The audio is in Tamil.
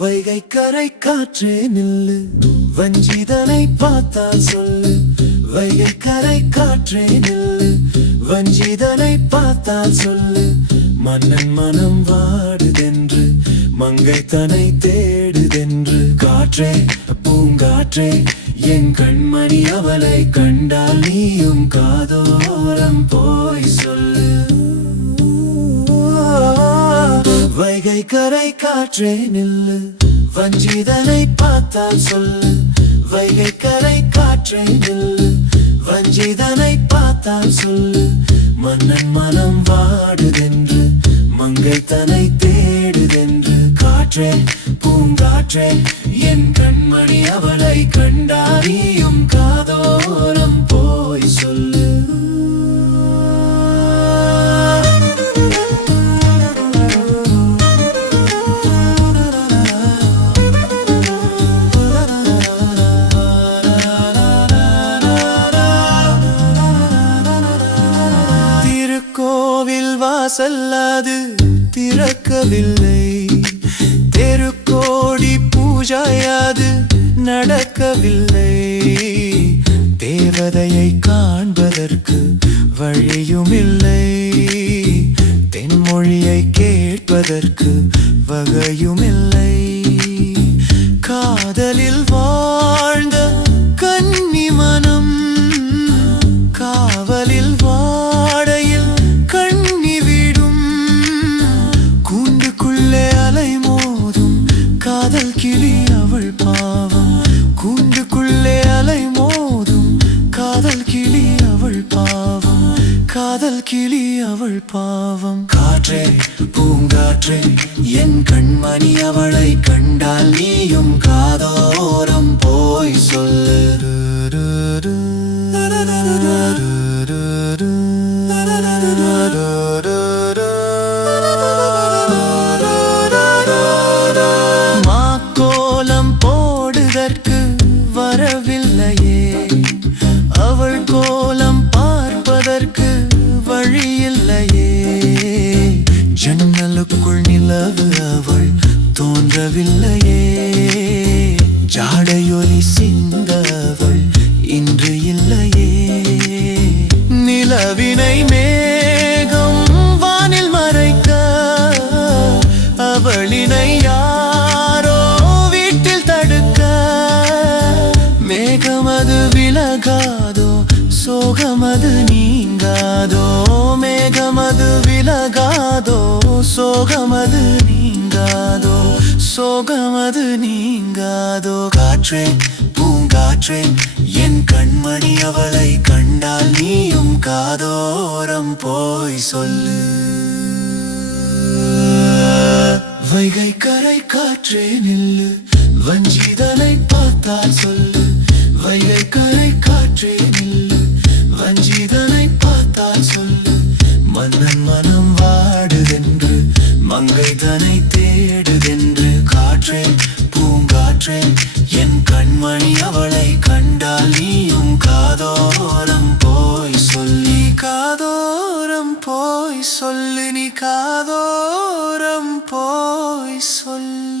வைகை கரை காற்றே நில்லு, வஞ்சிதனை பார்த்தால் சொல்லு. வைகை கரை காற்றே நில்லு, வஞ்சிதனை பார்த்தால் சொல்லு. மன்னன் மனம் வாடுதென்று, மங்கை தனை தேடுதென்று. காற்றே பூங்காற்றே என் கண்மணி, அவளை கண்டால் நீயும் காதோரம் போய் சொல்லு. வைகை கரை காற்றே நில்லு, வஞ்சிதனை பார்த்தால் சொல்லு. வைகை கரை காற்றே நில்லு, வஞ்சிதனை பார்த்தால் சொல்லு. மன்னன் மனம் வாடுதென்று, மங்கை தனை தேடுதென்று. காற்றே பூங்காற்றே என் கண்மணி, அவளை கண்டாரியும் காதோரம் போய் சொல்லு. வாசல்லாது திறக்கவில்லை, தெருக்கோடி பூஜையாது நடக்கவில்லை. தேவதையை காண்பதற்கு வழியுமில்லை, தென்மொழியை கேட்பதற்கு வகையுமில்லை. காதலில் வாழ்ந்த கன்னி மனம், காவலில் வாடையில் கண்ணி விடும். கூண்டுக்குள்ளே அலை மோதும் காதல் கிளி அவள் பாவம். கூண்டுக்குள்ளே அலை மோதும் காதல் கிளி அவள் பாவம். காதல் கிளி அவள் பாவம். காற்றே பூங்காற்றே என் கண்மணி, அவளை கண்டால் நீயும் காதோரம் போய் சொல்லு. மாக்கோலம் போடுதற்கு வரவில்லையே, அவள் கோலம் பார்ப்பதற்கு வழியில்லையே. ஜன்னலுக்குள் நிலவு அவள் தோன்றவில்லையே, ஜாடையொலி சிந்த அவள் இன்று இல்லையே. நிலவினை மேகம் வானில் மறைக்க, அவளினை யாரோ வீட்டில் தடுக்க. மேகமது விலகாதோ, சோகமது நீங்காதோ. மேகமது விலகாதோ, சோகமது நீங்காதோ. சோகமது நீங்காதோ. காற்றே பூங்காற்றே என் கண்மணி, அவளை கண்டால் நீயும் காதோரம் போய் சொல்லு. வைகை கரை காற்றே நில்லு, வஞ்சிதனை பார்த்தால் சொல்லு. வைகை கரை காற்றே நில்லு, வஞ்சிதனை பார்த்தால் சொல்லு. மன்னன் மனம் வாடுதென்று, மங்கை தனை தேடுதென்று. காற்றே பூங்காற்றே என் கண்மணி, அவளை கண்டால் நீயும் காதோரம் போய் சொல்லி. காதோரம் போய் சொல்லு, நீ காதோரம் போய் சொல்லு.